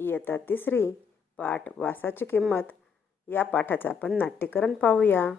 इयत्ता तिसरी पाठ वासाची किंमत या पाठाचं आपण नाट्यकरण पाहूया.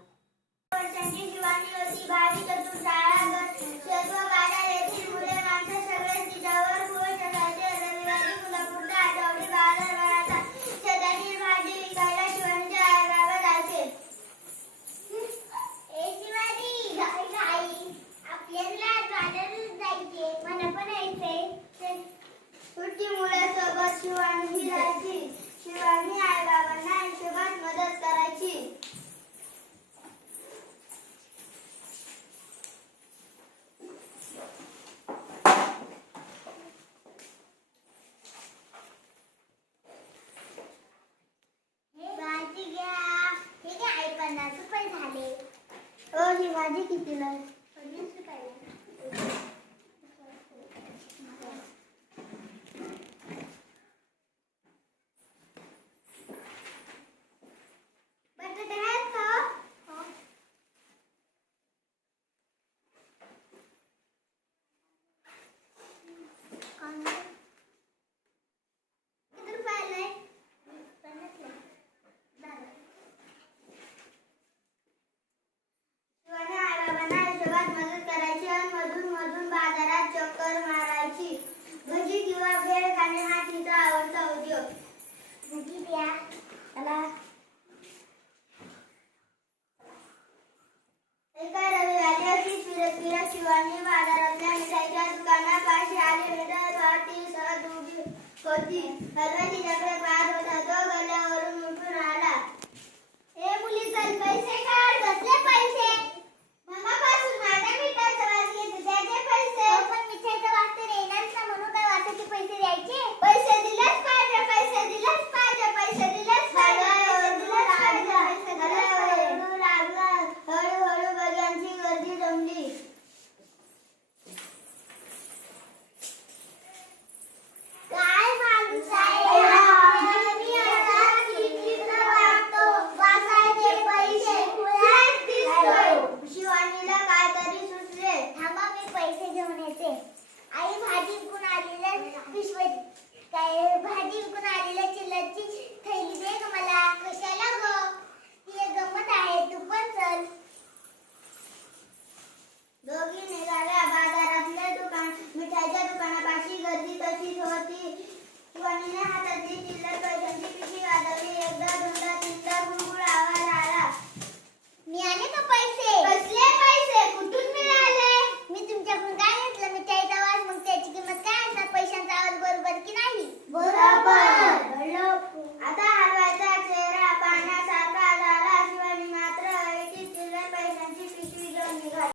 शिवानी जायची. शिवानी आई बाबांना हिशोबात मदत करायची. भाजी घ्या. हे घ्या आई, 50 रुपये झाले. ही भाजी कितीला? 20 रुपयाला. भजी किंवा भेळ खाणे हा तिचा आवडता उद्योग. भजी द्या चला. एका रविवारी अशी फिरत शिवानी बाजारातल्या मिठाईच्या दुकानापाशी आली. मिठाई ती सहज उभी होती. हलवा तिच्याकडे पाहत होता. तो गल्ल्यावरून उठून आला. हे मुली, चल पैसे काढ. कसले पैसे? मगापासून माझ्या मिठाईचा वास घेते, त्याचे पैसे. पण मिठाईचा वास तर येणारच ना, म्हणून काय वासाचे पैसे द्यायचे? पैसे दिलेच पाहिजे, पैसे दिलेच पाहिजे, पैसे दिलेच पाहिजे. हळूहळू बघ्यांची गर्दी जमली. काय माणूस आहे वासाचे पैसे खुलाच दिसतोय. शिवानीला काहीतरी सुचले. थांबा, मी पैसे घेऊन येते. आई, भाजी विकून आलेल्या पिशवीत भाजी विकून आलेल्या चिल्लरची थैली दे ग मला. कशाला ग? ती एक गंमत आहे, तू पण चल. दोघी निघाल्या. बाजारातल्या मिठाईच्या दुकानापाशी गर्दी तशीच होती. शिवानीने हातातली चिल्लर पैशांची पिशवी वाजवली. एकदा, दोनदा, तीनदा गुळगुळ आवाज आला. मिळाले का पैसे? कसले पैसे? कुठून मिळाले? मी तुमच्याकडून काय घेतलं? मिठाईचा वास, मग त्याची किंमत काय असणार? पैशांचा आवाज बरोबर की नाही? बरोबर. आता हलवायचा चेहरा पाहण्यासारखा झाला. शिवानी मात्र हवेची चिल्लर पैशांची पिशवी घेऊन निघाली.